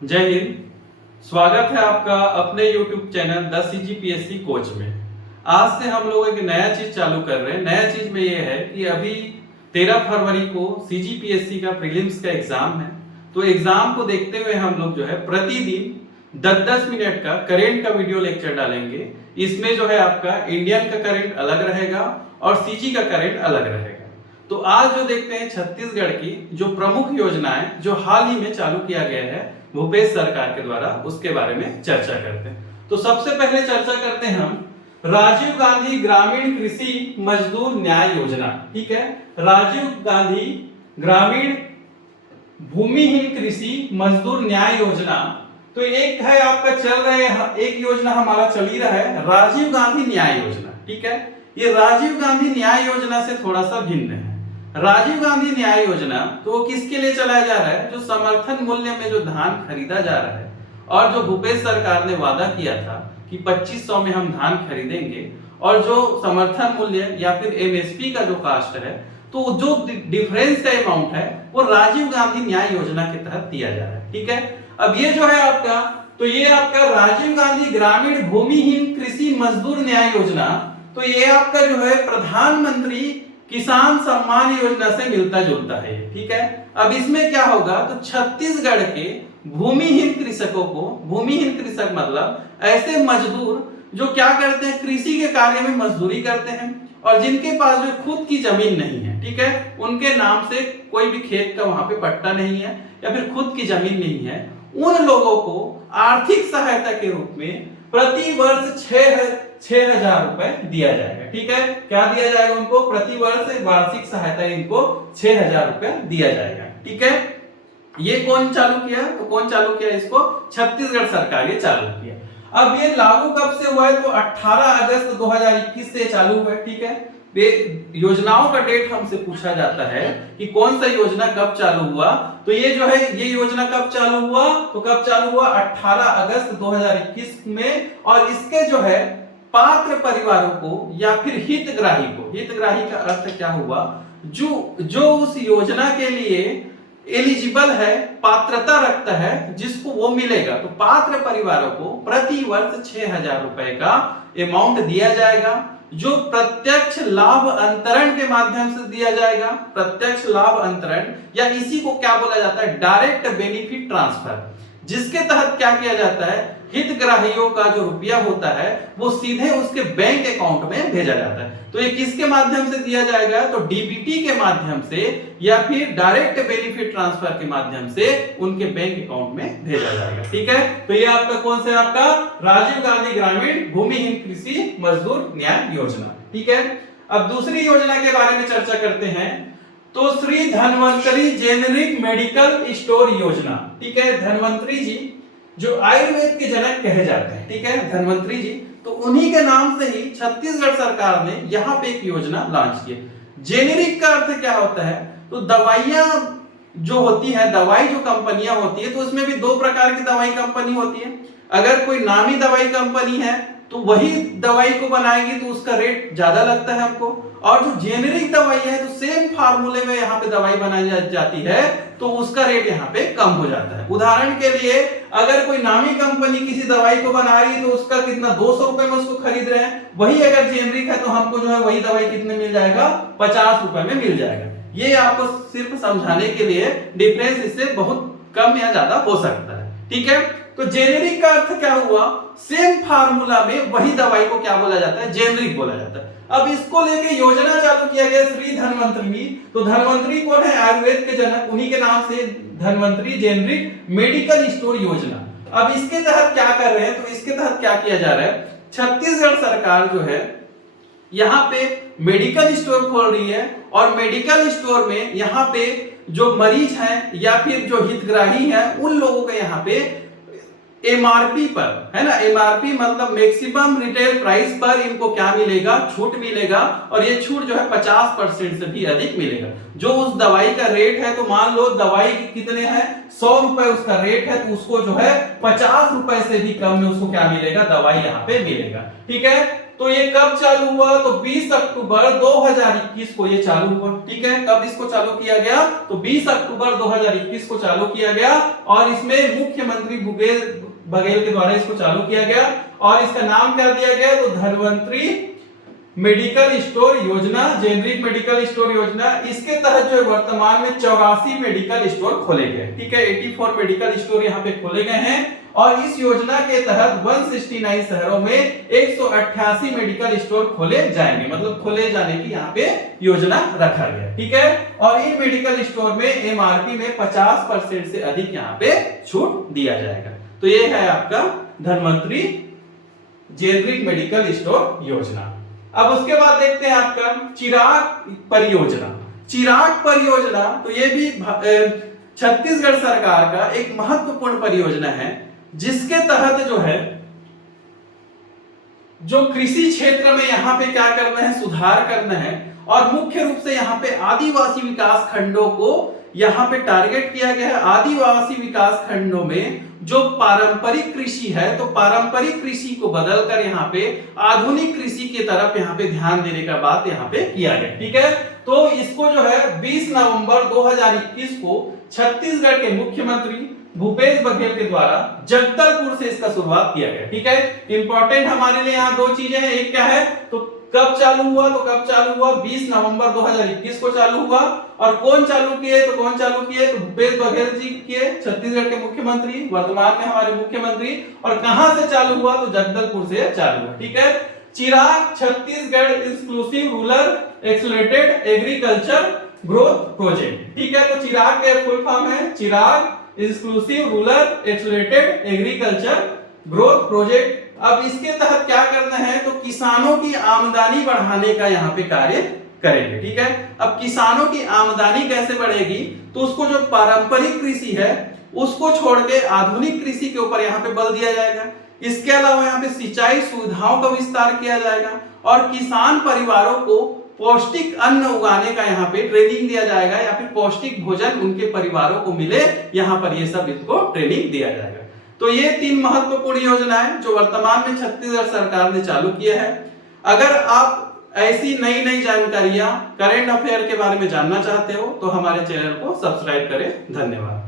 जय हिंद। स्वागत है आपका अपने YouTube channel the CGPSC coach में। आज से हम लोग एक नया चीज चालू कर रहे हैं। नया चीज में ये है कि अभी 13 फरवरी को CGPSC का प्रीलिम्स का एग्जाम है। तो एग्जाम को देखते हुए हम लोग जो है प्रतिदिन 10-10 मिनट का करेंट का वीडियो लेक्चर डालेंगे। इसमें जो है आपका इंडियन का करंट अलग रहेगा और CG का करंट अलग रहेगा। तो आज जो देखते हैं छत्तीसगढ़ की जो प्रमुख योजनाएं जो हाल ही में चालू किया गया है भूपेश सरकार के द्वारा, उसके बारे में चर्चा करते हैं। तो सबसे पहले चर्चा करते हैं हम राजीव गांधी ग्रामीण कृषि मजदूर न्याय योजना। ठीक है, राजीव गांधी ग्रामीण भूमिहीन कृषि मजदूर न्याय योजना। तो एक है आपका चल रहे एक योजना हमारा चल ही रहा है राजीव गांधी न्याय योजना। ठीक है, ये राजीव गांधी न्याय योजना से थोड़ा सा भिन्न है। राजीव गांधी न्याय योजना तो वो किसके लिए चलाया जा रहा है? जो समर्थन मूल्य में जो धान खरीदा जा रहा है और जो भूपेश सरकार ने वादा किया था कि 2500 में हम धान खरीदेंगे और जो समर्थन मूल्य या फिर MSP का जो कास्ट है, तो जो डिफरेंस का अमाउंट है वो राजीव गांधी न्याय योजना के तहत दिया जा रहा है। ठीक है, अब ये जो है आपका, तो ये आपका राजीव गांधी ग्रामीण भूमिहीन कृषि मजदूर न्याय योजना, तो ये आपका जो है प्रधानमंत्री किसान सम्मान योजना से मिलता जुलता है। ठीक है, अब इसमें क्या होगा, तो छत्तीसगढ़ के भूमिहीन कृषकों को, भूमिहीन कृषक मतलब ऐसे मजदूर जो क्या करते हैं, कृषि के कार्य में मजदूरी करते हैं और जिनके पास जो खुद की जमीन नहीं है, ठीक है, उनके नाम से कोई भी खेत का वहां पे पट्टा नहीं है या फिर खुद की जमीन नहीं है, उन लोगों को आर्थिक सहायता के रूप में प्रति वर्ष 6,000 रुपए दिया जाएगा। ठीक है, क्या दिया जाएगा उनको? प्रति वर्ष वार्षिक सहायता इनको 6,000 रुपए दिया जाएगा। ठीक है, ये कौन चालू किया? तो कौन चालू किया इसको? छत्तीसगढ़ सरकार ये चालू किया। अब ये लागू कब से हुआ है? तो 18 अगस्त 2021 से चालू हुआ है। ठीक है, योजनाओं का डेट हमसे पूछा जाता है कि कौन सा योजना कब चालू हुआ, तो ये जो है ये योजना कब चालू हुआ? तो कब चालू हुआ? 18 अगस्त 2021 में। और इसके जो है पात्र परिवारों को या फिर हितग्राही को, हितग्राही का अर्थ क्या हुआ? जो उस योजना के लिए एलिजिबल है, पात्रता रखता है, जिसको वो मिलेगा। तो पात्र परिवारों को प्रति वर्ष 6,000 रुपए का अमाउंट दिया जाएगा, जो प्रत्यक्ष लाभ अंतरण के माध्यम से दिया जाएगा। प्रत्यक्ष लाभ अंतरण या इसी को क्या बोला जाता है? डायरेक्ट बेनिफिट ट्रांसफर, जिसके तहत क्या किया जाता है, हितग्राहियों का जो रुपया होता है वो सीधे उसके बैंक अकाउंट में भेजा जाता है। तो ये किसके माध्यम से दिया जाएगा? तो DBT के माध्यम से या फिर डायरेक्ट बेनिफिट ट्रांसफर के माध्यम से उनके बैंक अकाउंट में भेजा जाएगा। ठीक है, तो ये आपका कौन सा? आपका राजीव गांधी ग्रामीण भूमिहीन कृषि मजदूर न्याय योजना। ठीक है, अब दूसरी योजना के बारे में चर्चा करते हैं। तो Shri Dhanvantari generic medical store योजना। ठीक है, धन्वंतरी जी जो आयुर्वेद के जनक कहे जाते हैं, ठीक है, धन्वंतरी जी, तो उन्हीं के नाम से ही छत्तीसगढ़ सरकार ने यहाँ पे एक योजना लॉन्च की। जेनेरिक का अर्थ क्या होता है? तो दवाइयां जो होती है, दवाई जो कंपनियां होती है, तो उसमें भी दो प्रकार की दवाई कंपनी होती है। अगर कोई नामी दवाई कंपनी है तो वही दवाई को बनाएगी तो उसका रेट ज्यादा लगता है हमको, और जो जेनेरिक दवाई है तो सेम फार्मूले में यहाँ पे दवाई बनाई जाती है तो उसका रेट यहाँ पे कम हो जाता है। उदाहरण के लिए अगर कोई नामी कंपनी किसी दवाई को बना रही है तो उसका कितना 200 रुपए में उसको खरीद रहे हैं, वही अगर जेनेरिक है तो हमको जो है वही दवाई कितने मिल जाएगा? 50 रुपए में मिल जाएगा। ये आपको सिर्फ समझाने के लिए, डिफरेंस इससे बहुत कम या ज्यादा हो सकता है। ठीक है, तो जेनेरिक का अर्थ क्या हुआ? सेम फार्मूला में वही दवाई को क्या बोला जाता है? जेनेरिक बोला जाता है। अब इसको लेके योजना चालू किया गया श्री धन्वंतरी। तो धन्वंतरी कौन है? आयुर्वेद के जनक, उन्हीं के नाम से धन्वंतरी जेनेरिक मेडिकल स्टोर योजना। अब इसके तहत क्या कर रहे हैं? तो इसके तहत क्या किया जा रहा है? छत्तीसगढ़ सरकार जो है यहाँ पे मेडिकल स्टोर खोल रही है और मेडिकल स्टोर में यहाँ पे जो मरीज हैं या फिर जो हितग्राही हैं उन लोगों के यहाँ पे MRP पर, है ना, MRP मतलब मैक्सिमम रिटेल प्राइस पर इनको क्या मिलेगा? छूट मिलेगा, और ये छूट जो है 50% से भी अधिक मिलेगा। जो उस दवाई का रेट है, तो मान लो दवाई कितने हैं? 100 रुपए उसका रेट है, तो उसको जो है 50 रुपए से भी कम में उसको क्या मिलेगा? दवाई यहाँ पे मिलेगा। ठीक है, तो ये कब चालू हुआ? तो 20 अक्टूबर 2021 को ये चालू हुआ। ठीक है, कब इसको चालू किया गया? तो 20 अक्टूबर 2021 को चालू किया गया और इसमें मुख्यमंत्री भूपेश बघेल के द्वारा इसको चालू किया गया और इसका नाम क्या दिया गया? तो धन्वंतरी मेडिकल स्टोर योजना, जेनरिक मेडिकल स्टोर योजना। इसके तहत जो है वर्तमान में 84 मेडिकल स्टोर खोले गए। ठीक है, 84 मेडिकल स्टोर यहाँ पे खोले गए हैं और इस योजना के तहत 169 शहरों में 188 मेडिकल स्टोर खोले जाएंगे, मतलब खोले जाने की यहाँ पे योजना रखा गया। ठीक है, और इन मेडिकल स्टोर में एमआरपी में 50% से अधिक यहाँ पे छूट दिया जाएगा। तो ये है आपका धन्वंतरी जेनरिक मेडिकल स्टोर योजना। अब उसके बाद देखते हैं आपका चिराग परियोजना। चिराग परियोजना तो ये भी छत्तीसगढ़ सरकार का एक महत्वपूर्ण परियोजना है, जिसके तहत जो है जो कृषि क्षेत्र में यहाँ पे क्या करना है? सुधार करना है और मुख्य रूप से यहाँ पे आदिवासी विकास खंडों को यहाँ पे टारगेट किया गया है। आदिवासी विकास खंडों में जो पारंपरिक कृषि है, तो पारंपरिक कृषि को बदलकर यहाँ पे आधुनिक कृषि की तरफ यहाँ पे ध्यान देने का बात यहाँ पे किया गया। ठीक है, तो इसको जो है 20 नवंबर 2021 को छत्तीसगढ़ के मुख्यमंत्री भूपेश बघेल के द्वारा जगदलपुर से इसका शुरुआत किया गया। ठीक है, इंपॉर्टेंट हमारे लिए यहाँ दो चीजें हैं। एक क्या है? तो कब चालू हुआ? तो कब चालू हुआ? 20 नवंबर 2021 को चालू हुआ। और कौन चालू किए? तो कौन चालू किए? तो भूपेश बघेल जी किए, छत्तीसगढ़ के मुख्यमंत्री, वर्तमान में हमारे मुख्यमंत्री। और कहां से चालू हुआ? तो जगदलपुर से चालू हुआ। ठीक है, Chirag Chhattisgarh exclusive rural accelerated agriculture growth project. ठीक है, तो चिराग के फुल फॉर्म है Chirag exclusive rural accelerated agriculture growth project. अब इसके तहत क्या करना है? तो किसानों की आमदनी बढ़ाने का यहाँ पे कार्य करेंगे। ठीक है, अब किसानों की आमदनी कैसे बढ़ेगी? तो उसको जो पारंपरिक कृषि है उसको छोड़ के आधुनिक कृषि के ऊपर यहाँ पे बल दिया जाएगा। इसके अलावा यहाँ पे सिंचाई सुविधाओं का विस्तार किया जाएगा और किसान परिवारों को पौष्टिक अन्न उगाने का यहाँ पे ट्रेनिंग दिया जाएगा या फिर पौष्टिक भोजन उनके परिवारों को मिले, यहाँ पर ये सब इसको ट्रेनिंग दिया जाएगा। तो ये 3 महत्वपूर्ण योजनाएं जो वर्तमान में छत्तीसगढ़ सरकार ने चालू किया है। अगर आप ऐसी नई नई जानकारियां करंट अफेयर के बारे में जानना चाहते हो तो हमारे चैनल को सब्सक्राइब करें। धन्यवाद।